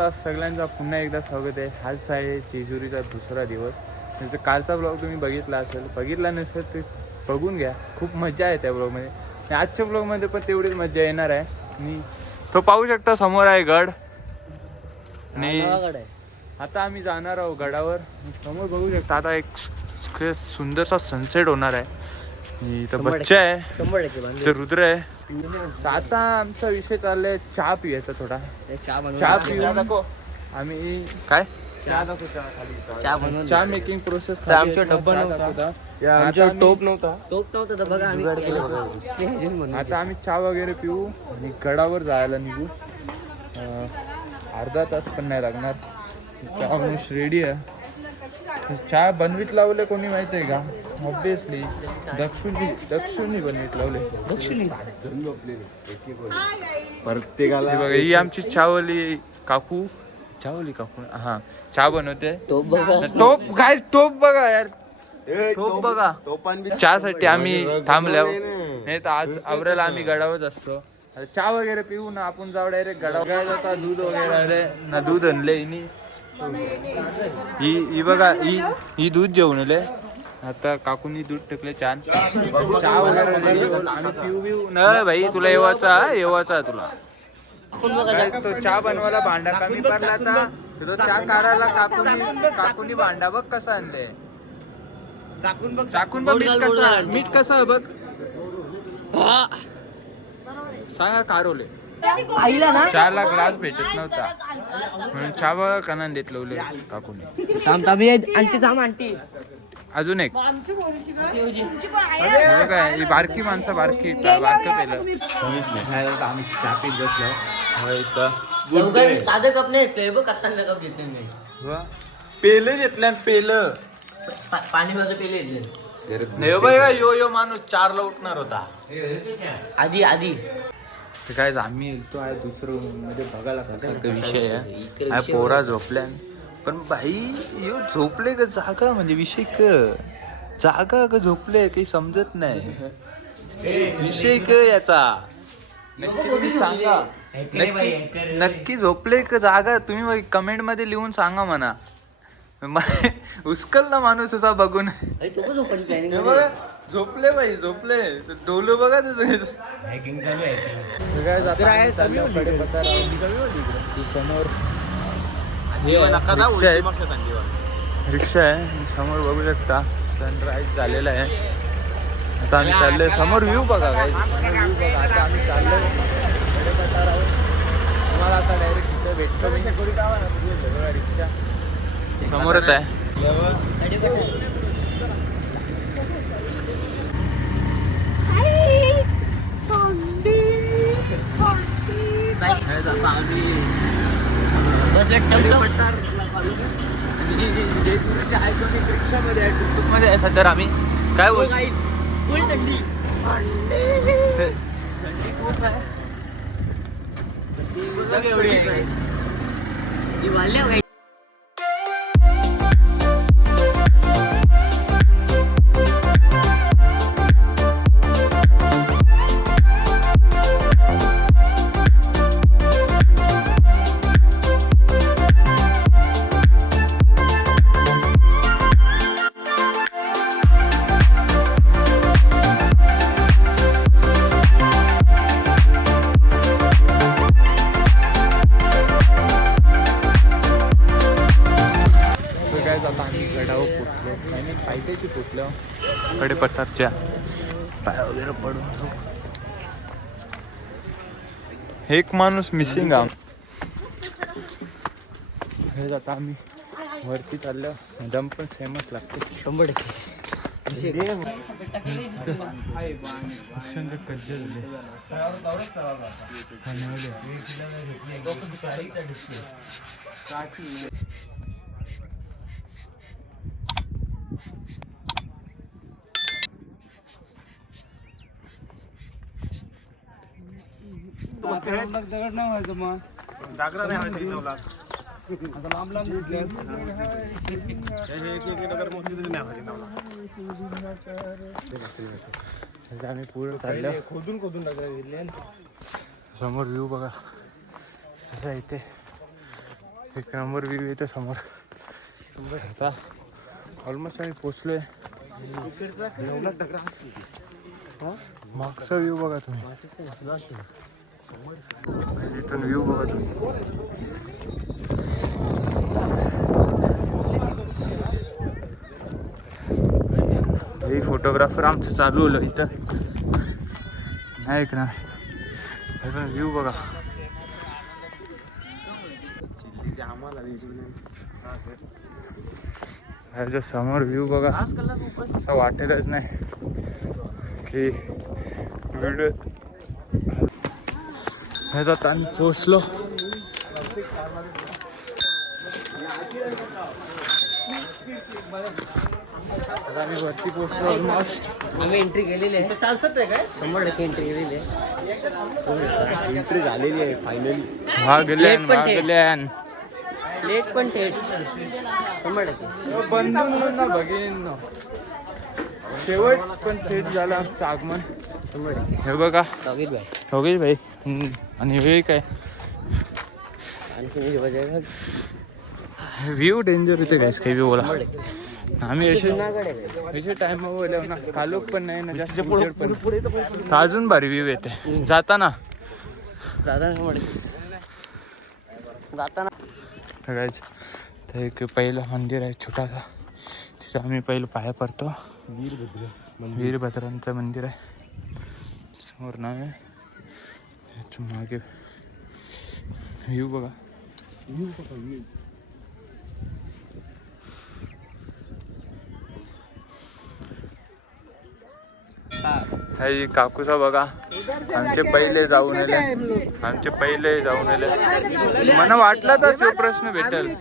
तुमचा सगळ्यांचा पुन्हा एकदा स्वागत आहे. हाच आहे जेजुरीचा दुसरा दिवस. त्याचा कालचा ब्लॉग तुम्ही बघितला असेल. बघितला नसेल ते बघून घ्या. खूप मजा आहे त्या ब्लॉगमध्ये आणि आजच्या ब्लॉगमध्ये पण तेवढीच मजा येणार आहे. आणि तो पाहू शकता समोर आहे गड. आणि आता आम्ही जाणार आहोत गडावर. समोर बघू शकता आता एक सुंदरसा सनसेट होणार आहे. आणि इथं बच्चा आहे. ते रुद्र आहे. तर आता आमचा विषय चाललाय चहा पियाचा थोडा. हे चहा चहा पिऊन आम्ही काय? चहा. बनवून चहा मेकिंग प्रोसेस तर आमच्या डब्बा नव्हता. आमच्या टोप नव्हता. टोप नव्हता तर बघा आम्ही आता आम्ही चहा वगैरे पिऊ आणि गडावर जायला निघू. अर्धा तास पण नाही लागणार. चहा रेडी आहे. चहा बनवीत लावले कोणी माहिती आहे का? ऑब्विसली दक्षुनी दक्षुनी बनवीत लावले. दक्षिणी. हे बघा ही आमची चावली काकू. चावली काकू. हा चहा बनवते. टोप बघा. टोप काय टोप बघा यार. टोप बघा. चहासाठी आम्ही थांबलो नाही तर आज आवरायला आम्ही गडावरच असतो. चहा वगैरे पिऊ ना आपण जाऊ डायरेक्ट गडावर. काय जाता दूध वगैरे अरे ना दूध आणले ही ही बघा ही ही दूध जेवण आले आता काकूनी दूध टाकले छान चहा वगैरे ready. आम्ही पिऊ पिऊ न भाई तुला येवाचा येवाचा तुला. तो चहा बनवायला भांडा कमी पडला आता? तो चहा काढायला काकूनी काकूनी भांडा बघ कसा आणले चाकून बघ मीठ कसं. मीठ कसं बघ. सांगा कारोले आईला ना? चहाला ग्लास भेटत नव्हता. म्हणून चहा बघा कनान देत लवले काकूने. थांब थांब ये आंटी थांब आंटी. अजून एक. हे बघा ही बारकी माणसं बारकी बारकं. पेलं आम्ही चहा पीत बसलो चौघांनी साधं कप नाही घेतलंय बघ कसाला कप घेतले नाही पेलं घेतल्या पेलं. पाणी माझं पेले घेतले नाही बाई का यो यो माणूस चारला उठणार होता. आधी आधी. ते काय आम्ही येतो आहे दुसरं मध्ये बघायला कसा विषय आहे. हा पोरा झोपल्या पण बाई यो झोपले का जागा? म्हणजे विषय क जागा का झोपले काही समजत नाही. विषय क याचा. नक्की तुम्ही सांगा. नक्की नक्की झोपले का जागा? तुम्ही कमेंटमध्ये लिहून सांगा म्हणा. उस्कल ना माणूस असा बघून. बघा झोपले बाई झोपले. डोलू बघा ते आहे समोर रिक्षा आहे. रिक्षा आहे. समोर बघू शकता. सनराईज झालेला आहे. आता आम्ही चाललोय. समोर व्ह्यू बघा काय व्ह्यू बघा. आता आम्ही चाललोय. तुम्हाला आता डायरेक्ट तिथे भेटतो. रिक्षा समोरच आहे. आहे सध्या आम्ही काय बोल फुल थंडी. ती वाढल्या काही एक माणूस मिसिंग आम हे आता आम्ही. वरती चाललो. दम पण सेमच लागते. शंभर टक्के. आता आम्ही पुढे चाललो खोदून खोदून समोर व्ह्यू बघा. असं इथे एक नंबर व्ह्यू येते समोर. आता ऑलमोस्ट आम्ही पोचलोय हा? मागचा व्ह्यू बघा तुम्ही. इथून व्ह्यू बघा तुम्ही हे फोटोग्राफर आमचं चालू होलं इथं नाही ना पण व्ह्यू बघा ह्याच्या समोर व्ह्यू बघा. असं वाटेलच नाही. की व्हिडिओ ह्याचा ताण पोचलो आम्ही वरती पोचलो ऑलमोस्ट आम्ही एंट्री केलेली आहे चालसत आहे काय शंभर टक्के एंट्री केलेली आहे एंट्री झालेली आहे फायनली हा गेल्यान लेट पण थेट शंभर टक्के बंधून ना बघीन शेवट पण थेट झाला आमचं आगमन. हे बघा. सागीर भाई. आणि हे काय? व्ह्यू डेंजर येते काय काही बोला. आम्ही असे टाइम ना कालोख पण नाही ना जास्त पण. अजून भारी व्ह्यू येते. जाताना. जाताना तर एक पहिलं मंदिर आहे छोटासा. तिथं आम्ही पहिलं पाया पडतो. वीरभद्रांचं मंदिर आहे. समोर नाव आहे. याच्या मागे व्ह्यू बघा. व्ह्यू बघा काही काकूचा बघा. आमचे पहिले जाऊन आले. आमचे पहिले जाऊन आले. मला वाटला तर तो प्रश्न भेटेल.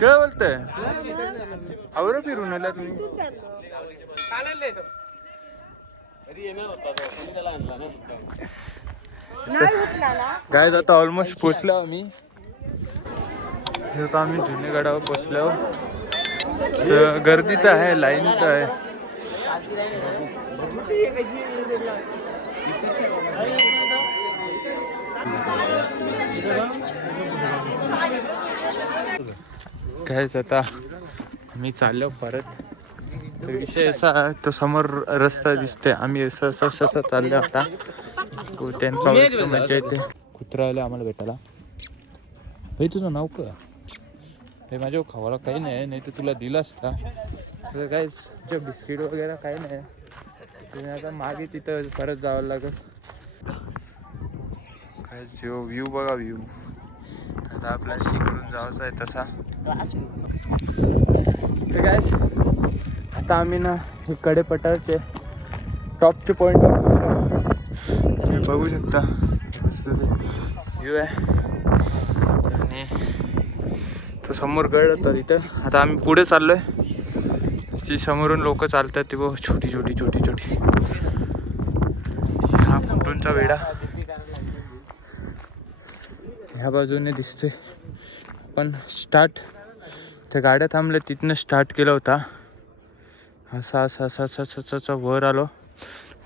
काय बोलतय? आवर फिरून आला तुम्ही. काय आता ऑलमोस्ट पोचलो आम्ही. आता आम्ही जुने गडावर पोचलो तर गर्दी तर आहे लाईन तर आहे. कायच आता मी चाललो परत. तर विषय असा आहे, तो समोर रस्ता दिसते आम्ही असं असं चाललो आता. त्यांना मजा येते. कुत्रा आला आम्हाला भेटायला. भाई तुझं नाव का हे माझ्या खावाला काही नाही नाही तर तुला दिला असता. तर काय जे बिस्किट वगैरे काही नाही तुम्ही आता मागे तिथं परत जावं लागत काय जो व्ह्यू बघा व्ह्यू आता आपल्याला शिकडून जायचं आहे तसा. तर काय आता आम्ही ना हे कडेपटारचे टॉपचे पॉईंट तुम्ही बघू शकता. व्ह्यू आहे. आणि तो समोर गड होता तिथं. आता आम्ही पुढे चाललो आहे जी समोरून लोक चालतात ती बघ छोटी छोटी छोटी छोटी. हा फोटोंचा वेडा ह्या बाजूने दिसते पण स्टार्ट त्या गाड्या थांबल्या तिथनं स्टार्ट केला होता. असा असा असा असा असा वर आलो.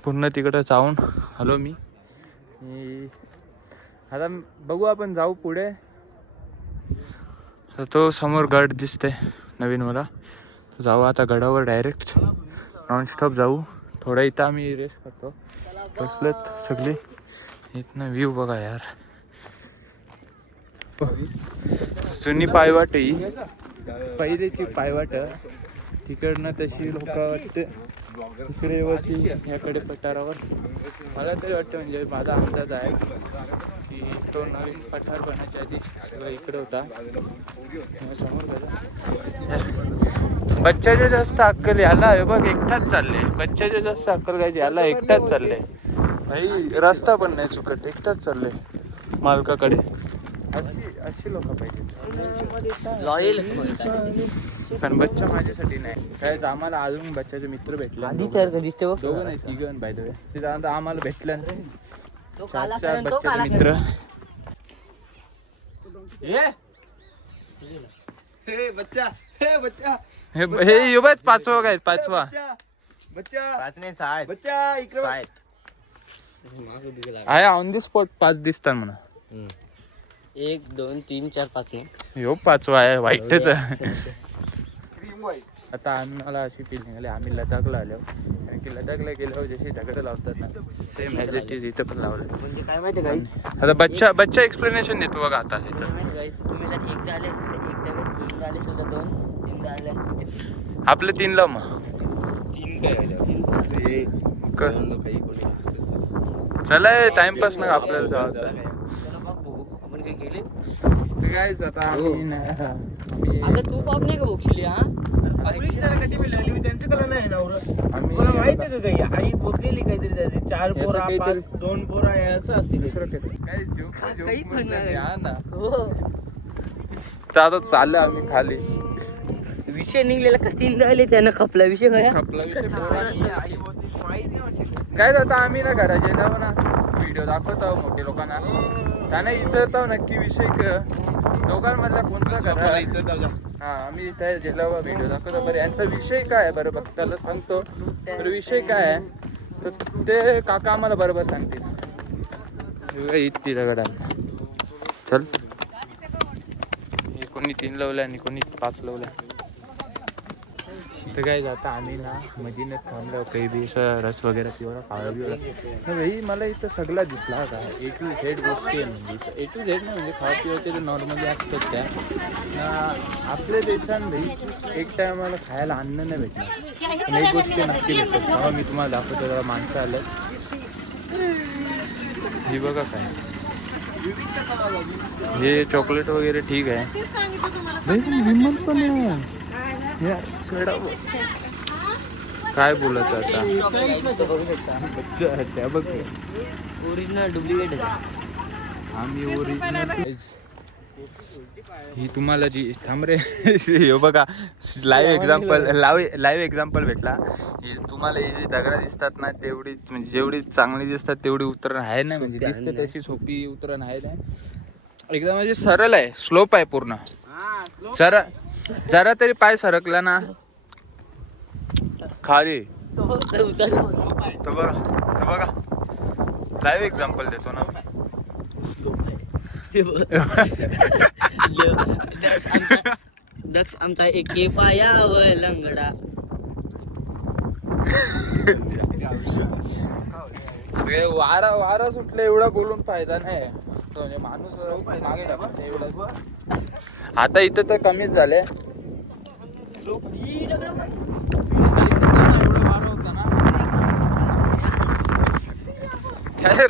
पूर्ण तिकडं जाऊन आलो मी. आता बघू आपण जाऊ पुढे. तर तो समोर गड दिसते नवीन मला. जाऊ आता गडावर डायरेक्ट नॉनस्टॉप जाऊ. थोडा इथं आम्ही रेस्ट करतो. बसलेत सगळी. इथनं व्ह्यू बघा यार. जुनी पायवाट ही. पहिलेची पायवाट. तिकडनं तशी लोक वाटते येवाची याकडे पठारावर. मला तरी वाटतं म्हणजे माझा अंदाज आहे की तो नवीन पठार बनायच्या आधी सगळं इकडे होता. समोर बघा. बच्चाचे जास्त अक्कल याला आहे बघ एकटाच चालले. बच्चाचे जास्त अक्कल काय याला एकटाच चालले. भाई रस्ता पण नाही चुकट एकटाच चालले मालकाकडे. अशी अशी लोक पाहिजे लॉयल पण बच्चा माझ्यासाठी नाही. आम्हाला अजून बच्चाचे मित्र भेटले. आधी सारखं दिसते बघ. दोघं नाही तिघं बाय द तिथं आता आम्हाला भेटलं. तो चार बच्चाचे मित्र. हे! बच्चा हे बच्चा. हे हे युवत पाचवा काय? पाचवा. बच्चा बच्चा. पाच नाही सहा बच्चा इकडे बघ. आहे ऑन दी स्पॉट पाच दिसतात म्हणा. एक दोन तीन चार पाच आहे ह्यो पाचवा आहे वाईटच आहे. आता आम्हाला अशी फिलिंग आली आम्ही लडाखला आलो. कारण की लडाखला गेल्यावर जशी दगड लावतात ना सेम ॲज इट इज इथं पण लावलं म्हणजे काय माहिती गाईज आता बच्चा बच्चा एक्सप्लेनेशन देतो बघा आता ह्याचं. गाईज तुम्ही जर एकदा आले असेल तर एकदा दोनदा आले असेल तर दोन तीनदा आले असतील आपले तीन लाव मग. तीन काय आले? चला टाइमपास ना आपल्याला जायचं चला. बघ बघू. आपण काही गेले कायच आता. आम्ही ना- आम्ही- आता तू पाप नाही का बघशील हा त्यांचं कला नाही ना मला माहीत आहे का काही. आई बोललेली काहीतरी त्याची. चार पोरा पाच दोन पोरा आहे असं असते. हा हो आता चाललं आम्ही खाली. विषय निघलेला का तीनदा आले त्यानं खपला विषय खपला विषय काय आता? आम्ही ना घरात गेल्यावर ना. व्हिडिओ दाखवत आहोत मोठे लोकांना. त्यांना आहोत नक्की विषय क- दोघांमधला कोणता घरा हा आम्ही त्या गेल्यावर व्हिडिओ दाखवतो. बरं यांचा विषय काय आहे? बरं त्याला सांगतो. तर विषय काय आहे? तर ते काका आम्हाला बरोबर सांगतील. दगड आहे. चल. कोणी तीन लावल्या आणि कोणी पाच लावल्या. तर काय जाता आम्ही ना मदीनेत थांबलो. काही बी असं रस वगैरे पिवळा खावा बिवळा तर भाई मला इथं सगळा दिसला का ए टू झेड गोष्टी आहे म्हणजे ए टू झेड नाही म्हणजे खावा पिवायचे जे नॉर्मली असतात त्या. ना आपल्या देशात भाई एक टाइम मला खायला अन्न नाही भेटणार. पण एक गोष्टी नक्की भेटतात तेव्हा मी तुम्हाला दाखवतो जरा माणसं आलं. ही बघा काय. हे चॉकलेट वगैरे ठीक आहे. विमल पण आहे. काय बोलायचं आता? बघू त्या ओरिजिनल डुप्लिकेट आहे आम्ही ओरिजिनल ही तुम्हाला जी थांब रे. हे बघा live example live live example भेटला. ही तुम्हाला ही जी दगडा दिसतात ना तेवढी म्हणजे जेवढी चांगली दिसतात तेवढी उतरण आहे ना. म्हणजे दिसते तशी सोपी उतरण आहे नाही एकदम म्हणजे सरळ आहे. स्लोप आहे पूर्ण. जरा जरा तरी पाय सरकला ना. खाली. तर बघा बघा. लाईव्ह एक्झाम्पल देतो ना. दक्ष आमचा दक्ष आमचा एक पायावर लंगडा. अरे वारा वारा सुटले एवढा बोलून फायदा नाही. तो म्हणजे माणूस मागे टाकतो एवढा. आता इथं तर कमीच झाले.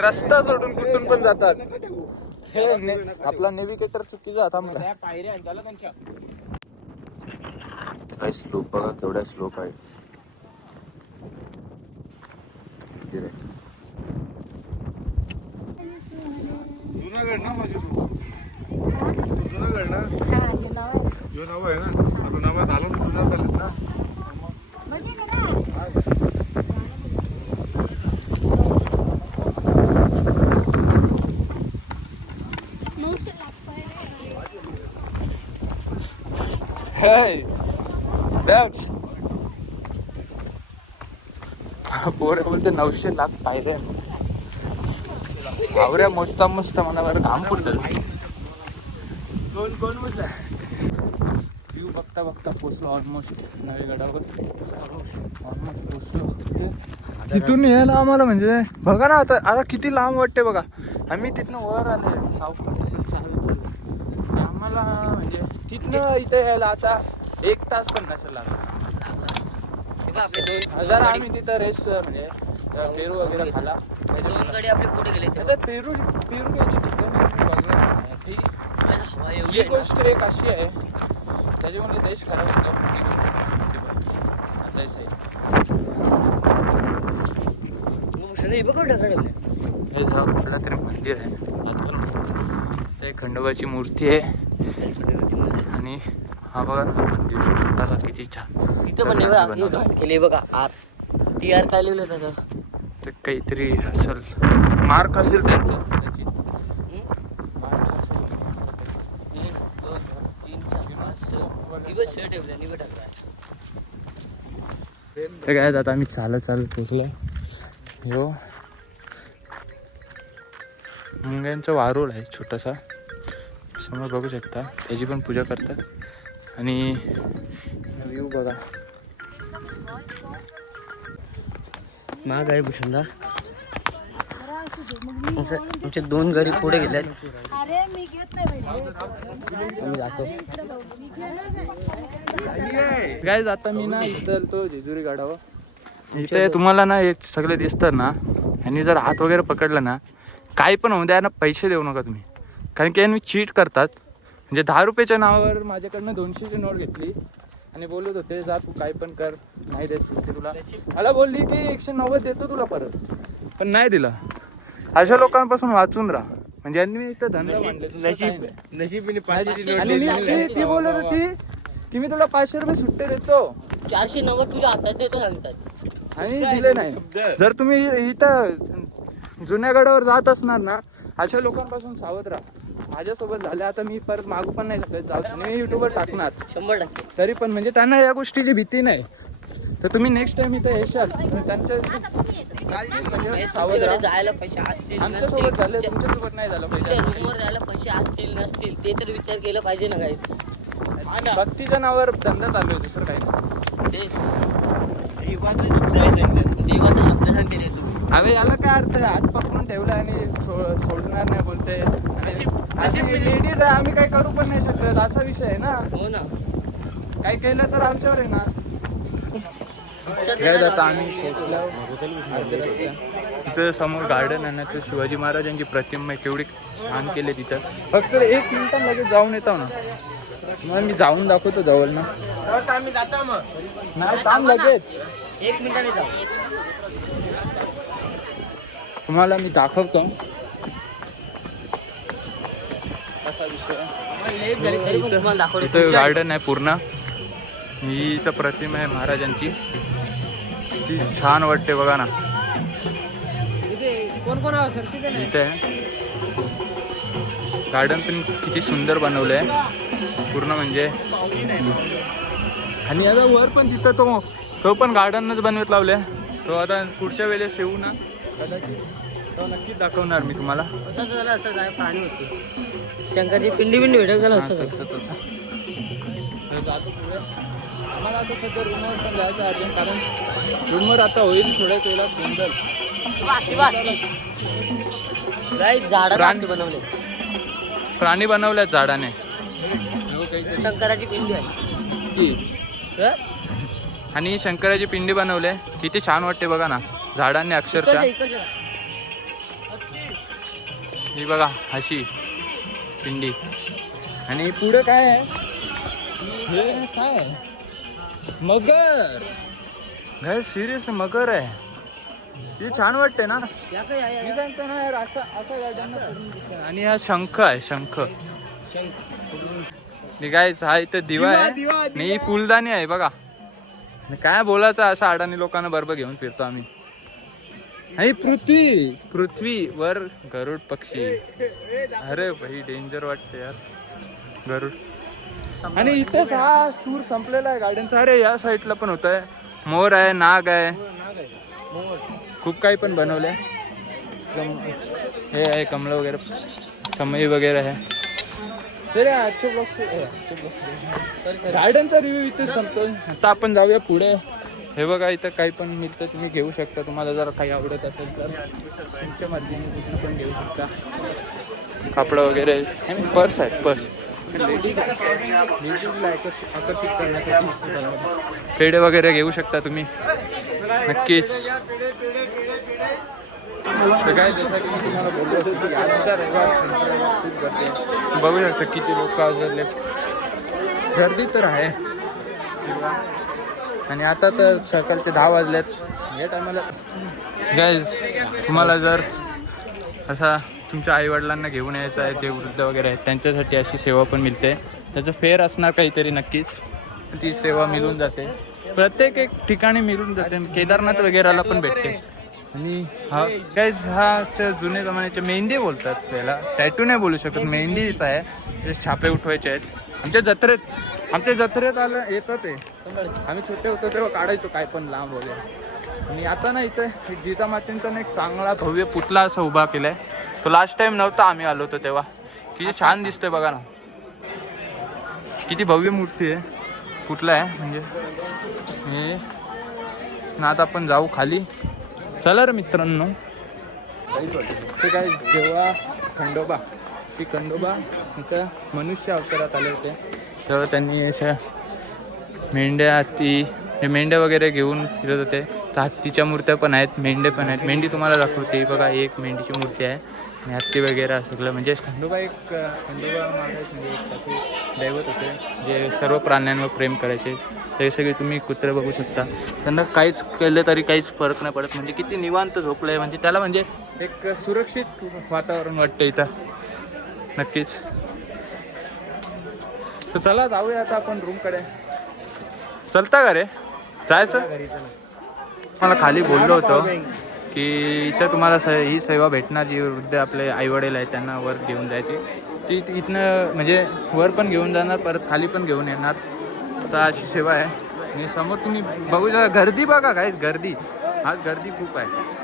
रस्ता सोडून कुठून पण जातात. आपला नेव्हिगेटर चुकीचा थांबला काय स्लोप बघा केवढ्या स्लोप आहे जुनागड ना माझे तू जुनागड ना जो नाव आहे ना. आता नावात आलो ना जुना झालेत ना. Hey. पोरे बोलते नऊशे लाख पायऱ्या आवऱ्या मोजता मोजता मला बरं घाम फुटल व्ह्यू बघता बघता पोचलो ऑलमोस्ट नवी गडावर ऑलमोस्ट पोचलो. तिथून ये ना आम्हाला म्हणजे बघा ना आता आता किती लांब वाटते बघा. आम्ही तिथनं वर आले तिकडे चालत चाललो आणि आम्हाला म्हणजे तिथनं इथे यायला आता एक तास पण नसेल लागला. जरा आम्ही तिथं रेस्ट म्हणजे पेरू वगैरे खाला. दोन गाडी आपले पुढे गेले. आता पेरू पेरू घ्यायची ठिकाण बघलं नाही. ही ही. गोष्ट एक अशी आहे त्याच्यामुळे देश खराब होतो. असं आहे. बघ. हे हा कुठला तरी मंदिर आहे. ते खंडोबाची मूर्ती आहे. आणि हा बघा ना मंदिर छोटासा किती छान. तिथं पण बघा, हे घाण केले बघा. आर. टी आर काय लिहिलं त्याचं? ते काहीतरी असेल. मार्क असेल त्यांचं कदाचित. मार्क असेल एक दोन तीन चार पाच सहा दिवस शर्ट ठेवला निवड टाकला तर काय आता आम्ही चालत चालत पोचलो हो मुंग्यांचं वारूळ आहे छोटासा. समोर बघू शकता. त्याची पण पूजा करतात. आणि व्ह्यू बघा महाग आहे भूषणदा. आमचे आमचे दोन घरी पुढे. आम्ही जातो. नाही. गायज आता मी ना इथं तो जेजुरी गाडावर. इथे तुम्हाला ना हे सगळे दिसतात ना. ह्यांनी जर हात वगैरे पकडला ना काही पण होऊन द्या ना पैसे देऊ नका तुम्ही. कारण की यांनी चीट करतात. म्हणजे दहा रुपयाच्या नावावर माझ्याकडनं दोनशेची नोट घेतली. आणि बोलत होते जा तू काय पण कर नाही देत सुट्टी तुला. मला बोलली की एकशे नव्वद देतो तुला परत. पण नाही दिला. अशा लोकांपासून वाचून राहा. म्हणजे यांनी मी धंदा मांडले. आणि मी ती- ती बोलत होती की मी तुला पाचशे रुपये सुट्टे देतो. चारशे नव्वद तुझ्या हातात देतो सांगतात. आणि दिले नाही. जर तुम्ही इथं जुन्या गडावर जात असणार ना अशा लोकांपासून सावध राहा. माझ्यासोबत झाले आता मी परत मागू पण नाही शकत. जाऊ मी युट्यूबवर टाकणार. शंभर टक्के. तरी पण म्हणजे त्यांना या गोष्टीची भीती नाही. तर तुम्ही नेक्स्ट टाइम इथे येशाल. त्यांच्या म्हणजे सावध. तुमच्याकडे राहा जायला पैसे असतील आमच्यासोबत झालं नसतील तुमच्यासोबत नाही झालं तुमच्या पाहिजे रूमवर जायला पैसे असतील नसतील ते तर विचार केला पाहिजे ना काही भक्तीच्या नावावर धंदा चालू आहे दुसरं काही नाही. देवाचा शब्द सांगते रे तुम्ही. अरे याला काय अर्थ आहे? हात पकडून ठेवला आणि सो- सोडणार नाही बोलते. लेडीज आहे आम्ही काही करू पण नाही शकत असा विषय आहे ना. हो ना. काही केलं तर आमच्यावर आहे ना. आता आम्ही पोहोचलो तिथं समोर गार्डन आहे ना ते शिवाजी महाराजांची प्रतिमा आहे केवढी छान केली तिथं. फक्त एक मिनिटात लगेच जाऊन येतो ना. मग मी जाऊन दाखवतो जवळ ना. आम्ही जातो मग नाही थांब लगेच. एक मिनिटाने जाऊ तुम्हाला मी दाखवतो. असा विषय गार्डन आहे पूर्ण. ही इथं प्रतिमा आहे महाराजांची. ती छान वाटते बघा ना. इथे आहे गार्डन पण किती सुंदर बनवलं आहे पूर्ण म्हणजे. आणि आता वर पण तिथं तो तो पण गार्डनच बनवत लावले तो आता पुढच्या वेळेस येऊ ना. कदाचित तो नक्कीच दाखवणार मी तुम्हाला. असंच झालं असं प्राणी होते. शंकरची पिंडी पिंडी भेटत झालं असं झालं. जातो पुढे आता सध्या रूमवर पण जायचं आहे अर्जंट कारण रूमवर आता होईल थोड्याच वेळात गोंधळ. झाडं प्राणी- बनवले. प्राणी बनवल्यात झाडाने. शंकराची पिंडी आहे. ती. हं? आणि शंकराची पिंडी बनवले. किती छान वाटते बघा ना झाडांनी अक्षरशः. ही बघा अशी पिंडी. आणि पुढे काय आहे? हे काय आहे? मगर. काय सिरियस मगर आहे. किती छान वाटते ना. मी. सांगतो ना यार असं असं गार्डन आणि हा शंख आहे शंख. निघायचं हा इथं दिवा आहे. आणि ही फुलदाणी आहे बघा. आणि काय बोलायचं असं अडाणी लोकांना बरोबर घेऊन फिरतो आम्ही. आणि पृथ्वी. पृथ्वीवर गरुड पक्षी. अरे भाई डेंजर वाटते यार. गरुड. आणि इथेच हा टूर संपलेला आहे गार्डनचा अरे या साईडला पण होत आहे मोर आहे. नाग आहे. खूप काही पण बनवलंय. कम- हे आहे कमळ वगैरे. समई वगैरे आहे. ते रे आजचे ब्लॉग गार्डनचा रिव्ह्यू इथे संपतो आता आपण जाऊया पुढे. हे बघा इथं काही पण मिळतं तुम्ही घेऊ शकता. तुम्हाला जर काही आवडत असेल तर तुमच्या मर्जीने कुठलं पण घेऊ शकता. कापडं वगैरे. आणि पर्स आहेत पर्स. लेडीज लेडीजला आकर्षित आकर्षित करण्यासाठी पेढे वगैरे घेऊ शकता तुम्ही. नक्कीच. काय जसं की तुम्हाला बोललो की आजचा रविवार बघू शकता किती लोक आजले गर्दी तर आहे. आणि आता तर सकाळचे दहा वाजलेत. या टायमाला गाईज तुम्हाला जर असा तुमच्या आईवडिलांना घेऊन यायचं आहे जे वृद्ध वगैरे आहेत त्यांच्यासाठी अशी सेवा पण मिळते. त्याचं फेर असणार काहीतरी नक्कीच. ती सेवा मिळून जाते. प्रत्येक एक ठिकाणी मिळून जाते. केदारनाथ वगैरेला पण भेटते. आणि हा काय हा जुने जमान्याचे मेहंदी बोलतात त्याला. टॅटू नाही बोलू शकत. मेहंदीच आहे. जे छापे उठवायचे आहेत. आमच्या जत्रेत आमच्या जत्रेत आलं येतं ते. आम्ही छोटे होतो तेव्हा काढायचो काय पण लांब वगैरे. आणि आता ना इथं एक जिजामातींचा ना एक चांगला भव्य पुतला असा उभा केलाय. तो लास्ट टाइम नव्हता आम्ही आलो होतो तेव्हा. किती छान दिसतंय बघा ना. किती भव्य मूर्ती आहे. कुठला आहे म्हणजे? हे. ना आता आपण जाऊ खाली. चला रे मित्रांनो. ते काय जेव्हा खंडोबा की खंडोबा इथं मनुष्य अवतारात आले होते तेव्हा त्यांनी अशा मेंढ्या हत्ती हे मेंढ्या वगैरे घेऊन फिरत होते. तर हत्तीच्या मूर्त्या पण आहेत मेंढे पण आहेत. मेंढी तुम्हाला दाखवते. बघा एक मेंढीची मूर्ती आहे. आणि हत्ती वगैरे सगळं. म्हणजे खंडोबा एक खंडोबा महाराज म्हणजे एक असे दैवत होते जे सर्व प्राण्यांवर प्रेम करायचे. ते सगळे तुम्ही कुत्रे बघू शकता. त्यांना काहीच केलं तरी काहीच फरक नाही पडत. म्हणजे किती निवांत झोपलं आहे म्हणजे त्याला म्हणजे एक सुरक्षित वातावरण वाटतं इथं. नक्कीच. तर चला जाऊया आता आपण रूमकडे चलता का रे? जायचं? मला खाली बोललो होतो. की इथं तुम्हाला स ही सेवा भेटणार जी वृद्ध आपले आईवडील आहेत त्यांना वर घेऊन जायची. ती इथनं म्हणजे वर पण घेऊन जाणार परत खाली पण घेऊन येणार. आता अशी सेवा आहे. आणि समोर तुम्ही बघू शकता गर्दी बघा काहीच गर्दी. आज गर्दी खूप आहे.